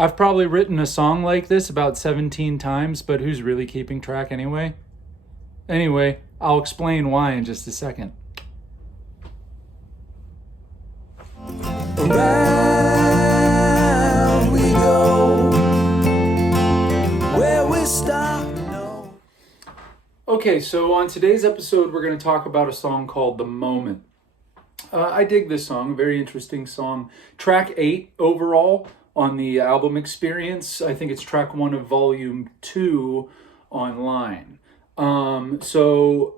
I've probably written a song like this about 17 times, but who's really keeping track anyway? Anyway, I'll explain why in just a second. Around we go, where we stop. No. Okay, so on today's episode, we're going to talk about a song called The Moment. I dig this song, a very interesting song. Track 8 overall on the album Experience. I think it's track 1 of volume 2 online. So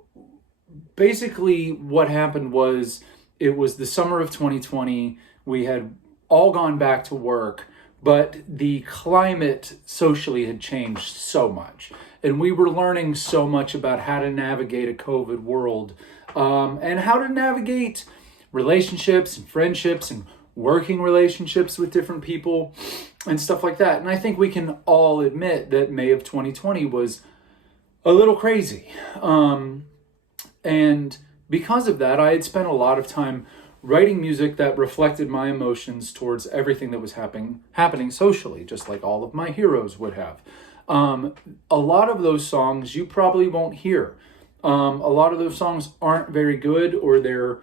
basically what happened was it was the summer of 2020. We had all gone back to work, but the climate socially had changed so much. And we were learning so much about how to navigate a COVID world, and how to navigate relationships and friendships and working relationships with different people and stuff like that. And I think we can all admit that May of 2020 was a little crazy. And because of that, I had spent a lot of time writing music that reflected my emotions towards everything that was happening socially, just like all of my heroes would have. A lot of those songs you probably won't hear. A lot of those songs aren't very good, or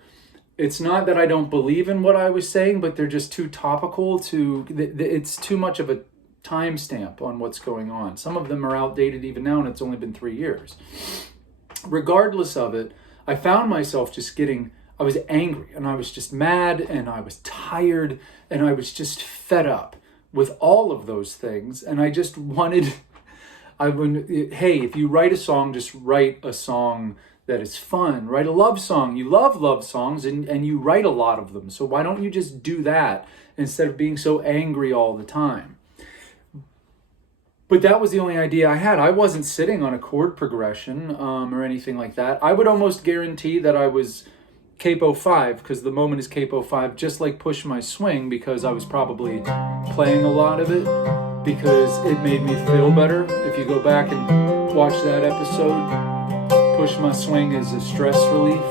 it's not that I don't believe in what I was saying, but they're just too topical it's too much of a timestamp on what's going on. Some of them are outdated even now, and it's only been 3 years. Regardless of it, I found myself I was angry, and I was just mad, and I was tired, and I was just fed up with all of those things. And I just wanted, hey, if you write a song, just write a song that is fun. Write a love song. You love love songs, and you write a lot of them. So why don't you just do that instead of being so angry all the time? But that was the only idea I had. I wasn't sitting on a chord progression or anything like that. I would almost guarantee that I was capo 5, because The Moment is capo 5, just like Push My Swing, because I was probably playing a lot of it because it made me feel better. If you go back and watch that episode, Push My Swing is a stress relief.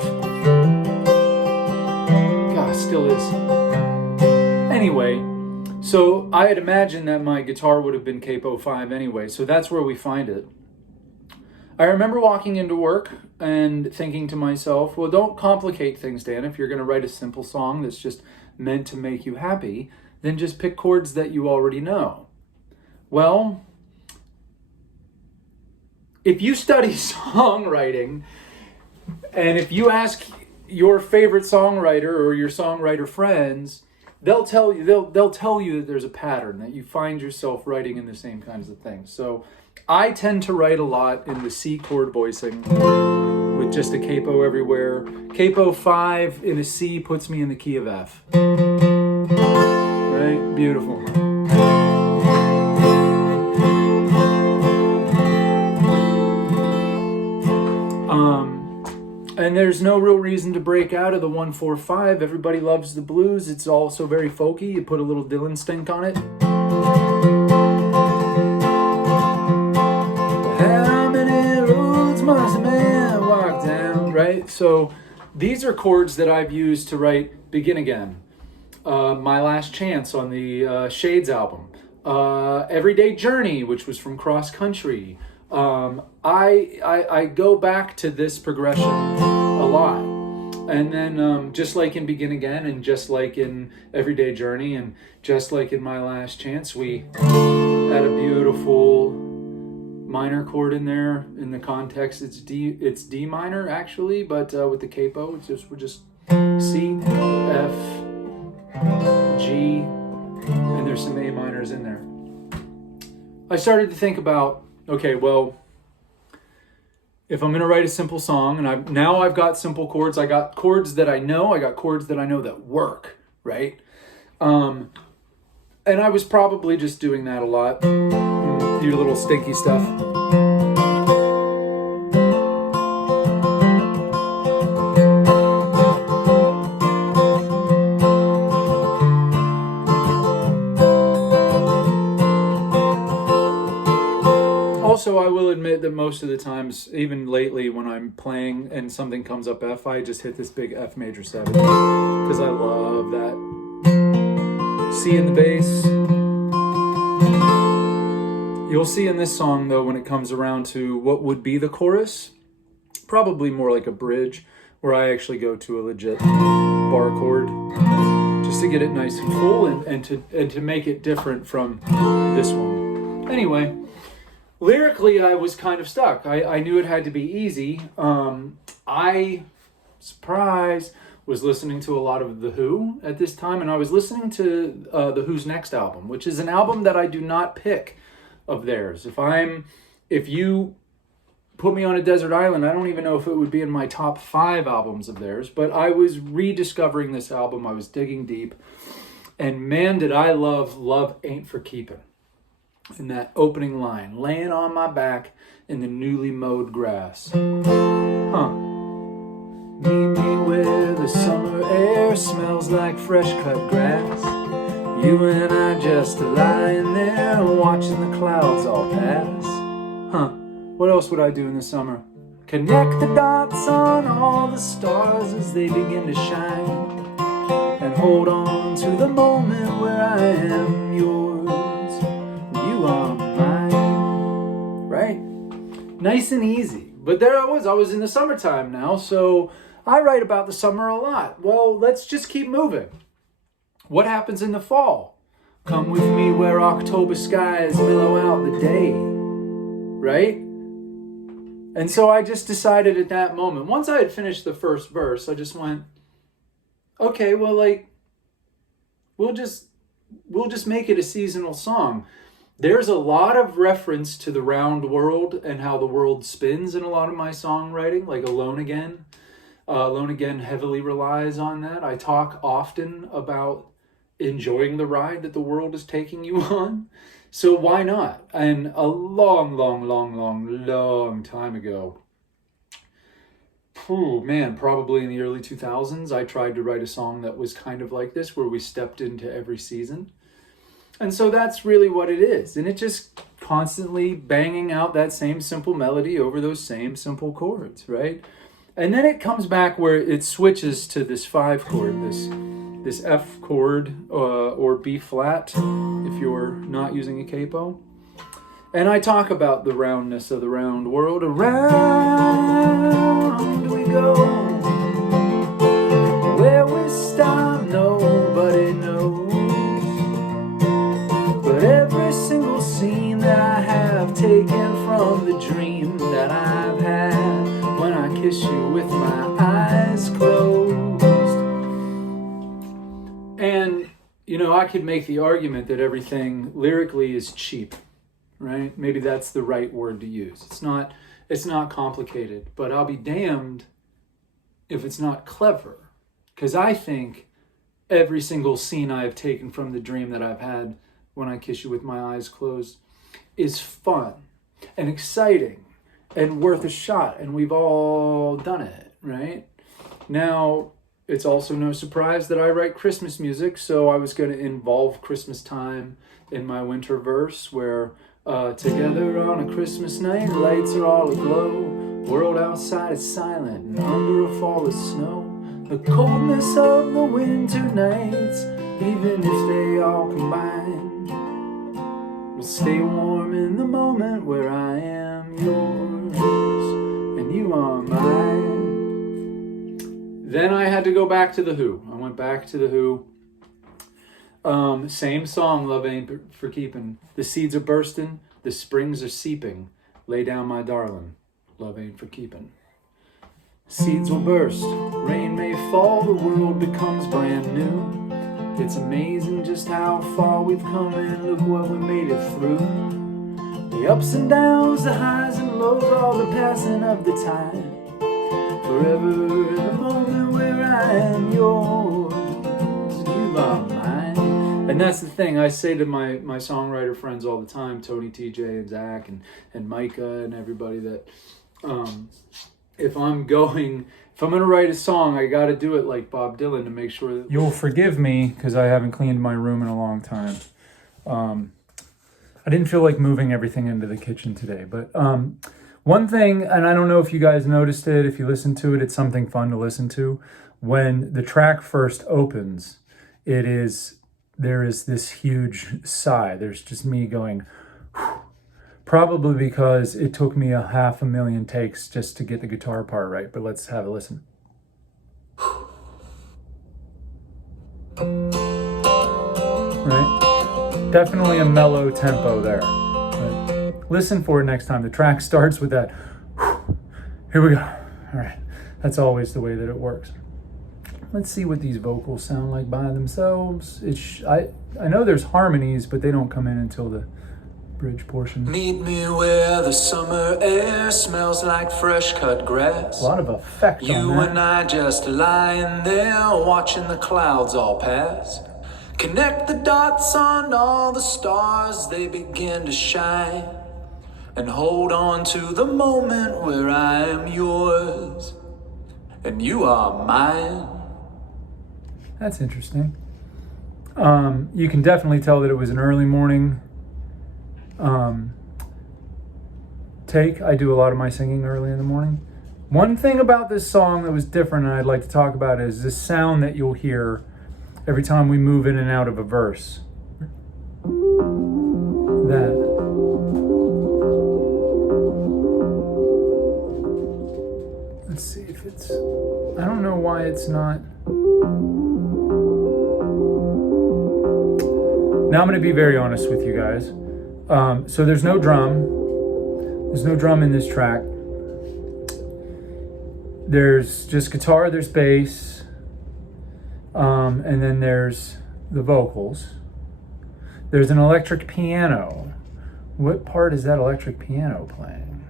God, still is. Anyway, so I had imagined that my guitar would have been capo 5 anyway, so that's where we find it. I remember walking into work and thinking to myself, well, don't complicate things, Dan. If you're going to write a simple song that's just meant to make you happy, then just pick chords that you already know. Well, if you study songwriting, and if you ask your favorite songwriter or your songwriter friends, they'll tell you that there's a pattern, that you find yourself writing in the same kinds of things. So I tend to write a lot in the C chord voicing with just a capo everywhere. Capo 5 in a C puts me in the key of F. Right? Beautiful. And there's no real reason to break out of the 1-4-5. Everybody loves the blues. It's also very folky. You put a little Dylan stink on it. How many roads must a man walk down? Right? So these are chords that I've used to write Begin Again, My Last Chance on the Shades album, Everyday Journey, which was from Cross Country. I go back to this progression a lot. And then just like in Begin Again, and just like in Everyday Journey, and just like in My Last Chance, we add a beautiful minor chord in there. In the context, it's D minor actually, but with the capo, we're just C, F, G, and there's some A minors in there. I started to think about, okay, well, if I'm going to write a simple song, and I've got simple chords, I got chords that I know that work, right? And I was probably just doing that a lot, your little stinky stuff. Also, I will admit that most of the times, even lately when I'm playing and something comes up F, I just hit this big F major 7 because I love that. C in the bass, You'll see in this song, though, when it comes around to what would be the chorus, probably more like a bridge, where I actually go to a legit bar chord just to get it nice and full and to make it different from this one. Anyway, lyrically, I was kind of stuck. I knew it had to be easy. I, surprise, was listening to a lot of The Who at this time, and I was listening to The Who's next album, which is an album that I do not pick of theirs. If you put me on a desert island, I don't even know if it would be in my top 5 albums of theirs, but I was rediscovering this album. I was digging deep, and man, did I love Love Ain't For Keepin'. In that opening line, laying on my back in the newly mowed grass. Meet me where the summer air smells like fresh cut grass. You and I just lying there watching the clouds all pass. What else would I do in the summer? Connect the dots on all the stars as they begin to shine, and hold on to the moment where I am yours, you are mine. Right? Nice and easy. But there I was in the summertime now, so I write about the summer a lot. Well, let's just keep moving. What happens in the fall? Come with me where October skies mellow out the day, right? And so I just decided at that moment, once I had finished the first verse, I just went, okay, well, like, we'll just make it a seasonal song. There's a lot of reference to the round world and how the world spins in a lot of my songwriting, like Alone Again. Alone Again heavily relies on that. I talk often about enjoying the ride that the world is taking you on. So why not? And a long time ago, probably in the early 2000s, I tried to write a song that was kind of like this, where we stepped into every season. And so that's really what it is. And it just constantly banging out that same simple melody over those same simple chords, right? And then it comes back where it switches to this 5 chord, this F chord or B flat if you're not using a capo. And I talk about the roundness of the round world. Around we go. Where we stop, nobody knows. But every single scene that I have taken from the dream that I've had when I kiss you with my eyes closed. And, I could make the argument that everything lyrically is cheap, right? Maybe that's the right word to use. It's not complicated, but I'll be damned if it's not clever. Because I think every single scene I have taken from the dream that I've had when I kiss you with my eyes closed is fun and exciting and worth a shot. And we've all done it, right? Now, it's also no surprise that I write Christmas music, so I was going to involve Christmas time in my winter verse, where together on a Christmas night, lights are all aglow, world outside is silent and under a fall of snow. The coldness of the winter nights, even if they all combine, will stay warm in the moment where I am yours and you are mine. Then I had to go back to The Who. I went back to The Who. Same song, Love Ain't For Keepin'. The seeds are bursting, the springs are seeping. Lay down, my darling, love ain't for keepin'. Seeds will burst, rain may fall, the world becomes brand new. It's amazing just how far we've come and look what we made it through. The ups and downs, the highs and lows, all the passing of the time. Forever the moment where I am yours, you are mine. And that's the thing I say to my songwriter friends all the time, Tony, TJ, and Zach, and Micah, and everybody, that if I'm going to write a song, I got to do it like Bob Dylan to make sure that... You'll forgive me because I haven't cleaned my room in a long time. I didn't feel like moving everything into the kitchen today, but... one thing, and I don't know if you guys noticed it, if you listen to it, it's something fun to listen to. When the track first opens, there is this huge sigh. There's just me going, whew. Probably because it took me 500,000 takes just to get the guitar part right. But let's have a listen. Right? Definitely a mellow tempo there. But listen for it next time. The track starts with that. Here we go. All right. That's always the way that it works. Let's see what these vocals sound like by themselves. I know there's harmonies, but they don't come in until the bridge portion. Meet me where the summer air smells like fresh cut grass. A lot of effect on You that. and I just lying there watching the clouds all pass. Connect the dots on all the stars, they begin to shine. And hold on to the moment where I am yours and you are mine. That's interesting. You can definitely tell that it was an early morning take. I do a lot of my singing early in the morning. One thing about this song that was different and I'd like to talk about is this sound that you'll hear every time we move in and out of a verse. That. Let's see if it's... I don't know why it's not... Now I'm going to be very honest with you guys. So there's no drum. There's no drum in this track. There's just guitar, there's bass, and then there's the vocals. There's an electric piano. What part is that electric piano playing?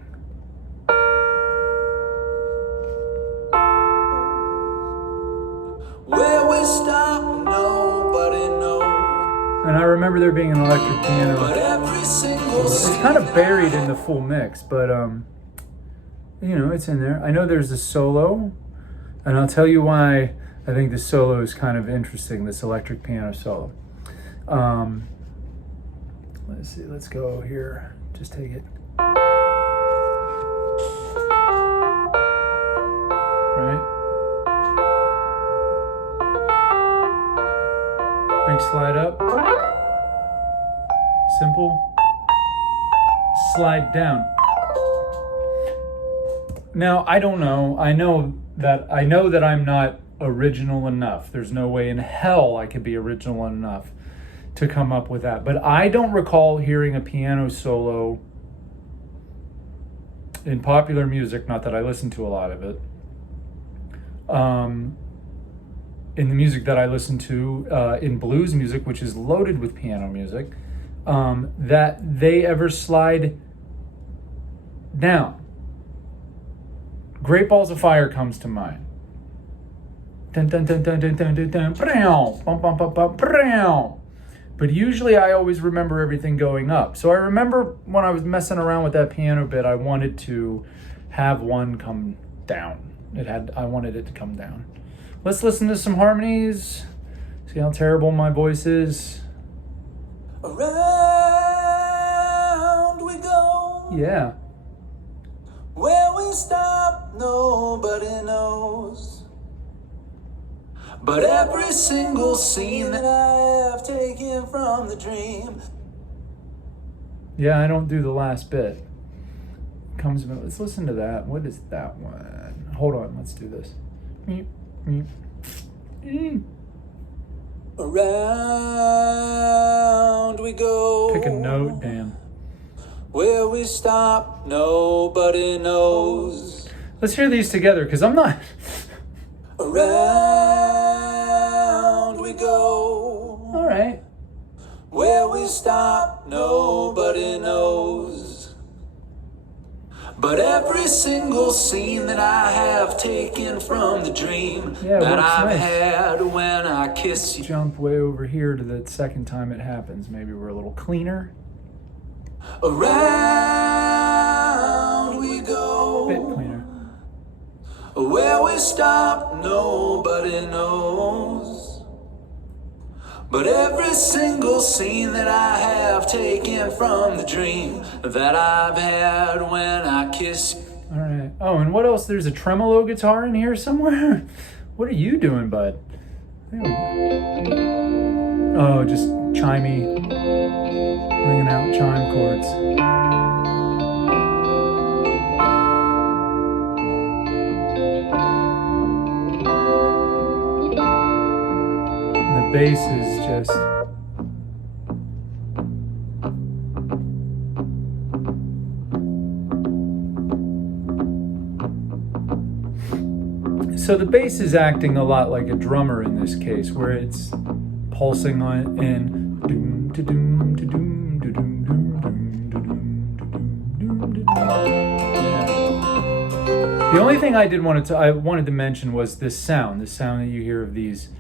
Where we stop, nobody knows. And I remember there being an electric piano. But every single It's kind of buried in the full mix, but it's in there. I know there's a solo, and I'll tell you why I think the solo is kind of interesting, this electric piano solo. Let's see, let's go here. Just take it. Right? Big slide up. Simple. Slide down. Now, I don't know. I know that I'm not original enough. There's no way in hell I could be original enough to come up with that. But I don't recall hearing a piano solo in popular music, not that I listen to a lot of it. In the music that I listen to, in blues music, which is loaded with piano music, that they ever slide down. Great Balls of Fire comes to mind. Dun, dun, dun, dun, dun, dun, dun, dun, brow, bum, bum, bum, bum, brow. But usually I always remember everything going up. So I remember when I was messing around with that piano bit, I wanted to have one come down. I wanted it to come down. Let's listen to some harmonies. See how terrible my voice is. around we go. Yeah. Where we stop, nobody knows. But every single scene that I have taken from the dream. Yeah, I don't do the last bit. Let's listen to that. What is that one? Hold on, let's do this. Around we go. Pick a note, damn. Where we stop, nobody knows. Let's hear these together, because I'm not... Around we go. All right. Where we stop, nobody knows. But every single scene that I have taken from the dream Yeah, that works I've nice. had when I kiss you. Jump way over here to the second time it happens. Maybe we're a little cleaner. Around we go. Bit cleaner. Where we stop, nobody knows. But every single scene that I have taken from the dream that I've had when I kiss you. All right. Oh, and what else? There's a tremolo guitar in here somewhere? What are you doing, bud? There we go. Oh, just chimey. Bringing out chime chords. the bass is just... So the bass is acting a lot like a drummer in this case, where it's pulsing on and doom to doom to doom to doom doom doom to doom to doom doom. The only thing I wanted to mention was this sound that you hear of these,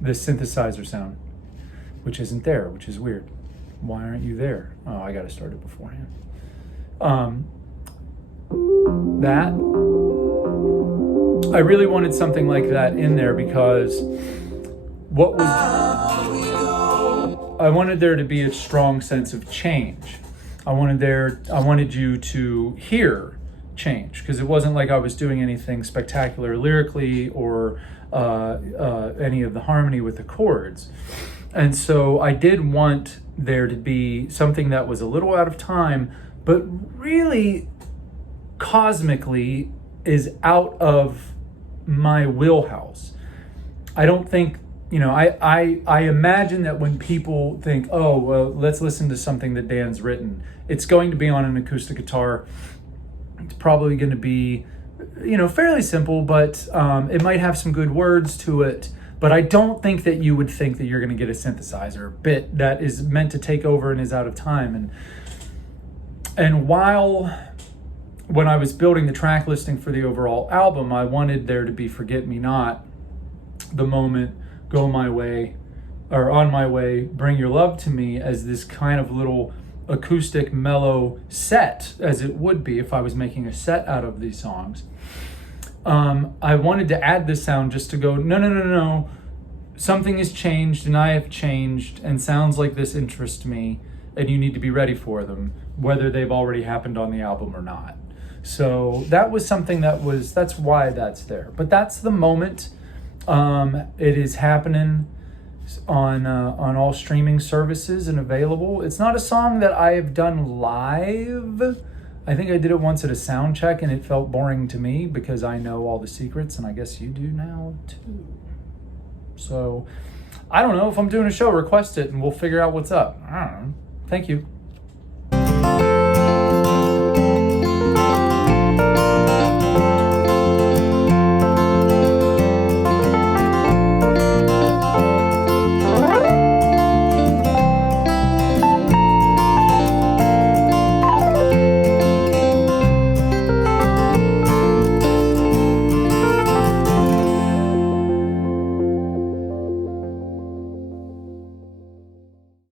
this synthesizer sound, which isn't there, which is weird. Why aren't you there? Oh, I got to start it beforehand. That. I really wanted something like that in there because I wanted there to be a strong sense of change. I wanted you to hear change, because it wasn't like I was doing anything spectacular lyrically or any of the harmony with the chords. And so I did want there to be something that was a little out of time, but really cosmically is out of my wheelhouse. I don't think, I imagine that when people think, oh, well, let's listen to something that Dan's written, it's going to be on an acoustic guitar. It's probably going to be, fairly simple, but it might have some good words to it. But I don't think that you would think that you're going to get a synthesizer bit that is meant to take over and is out of time. And when I was building the track listing for the overall album, I wanted there to be Forget Me Not, The Moment, Go My Way, or On My Way, Bring Your Love to Me, as this kind of little acoustic mellow set, as it would be if I was making a set out of these songs. I wanted to add this sound just to go, no, something has changed and I have changed, and sounds like this interest me, and you need to be ready for them, whether they've already happened on the album or not. So that was something that's why that's there. But that's the moment. It is happening on all streaming services and available. It's not a song that I have done live. I think I did it once at a sound check and it felt boring to me because I know all the secrets, and I guess you do now too. So I don't know, if I'm doing a show, request it and we'll figure out what's up. I don't know. Thank you.